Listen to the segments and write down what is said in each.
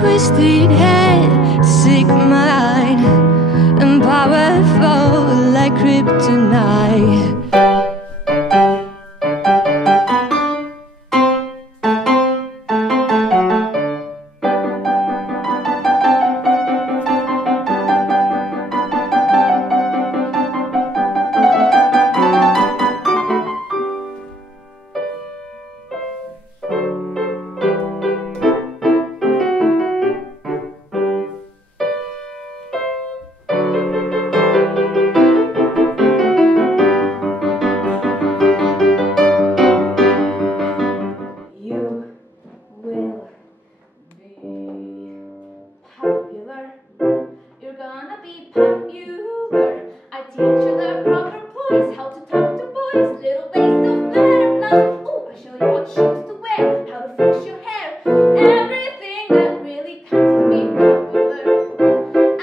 twisted head, sick mind, and powerful like kryptonite. You're gonna be popular. I teach you the proper poise, how to talk to boys, little ways to flatter love. Ooh, I show you what shoes to wear, how to fix your hair, everything that really comes to be popular.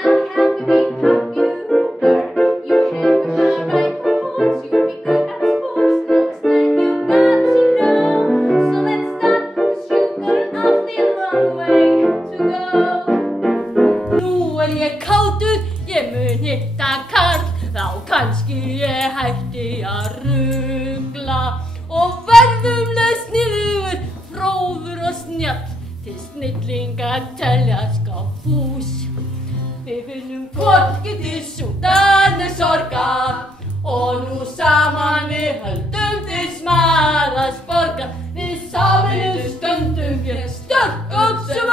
I'll help you be popular. You hang with the right chords, you'll be good at sports. Looks like you got to know. So let's start, 'cause you've got an awfully long way to go. Nú ég kátur, ég mun hitta karl, þá kannski ég hætti að rugla og verðum lesniður, fróður og snjall, til snillinga teljast á fús. Við finnum hvorki til sútan né sorga og nú saman við höldum til smaðast borga. Við saman stöndum við sterk og sem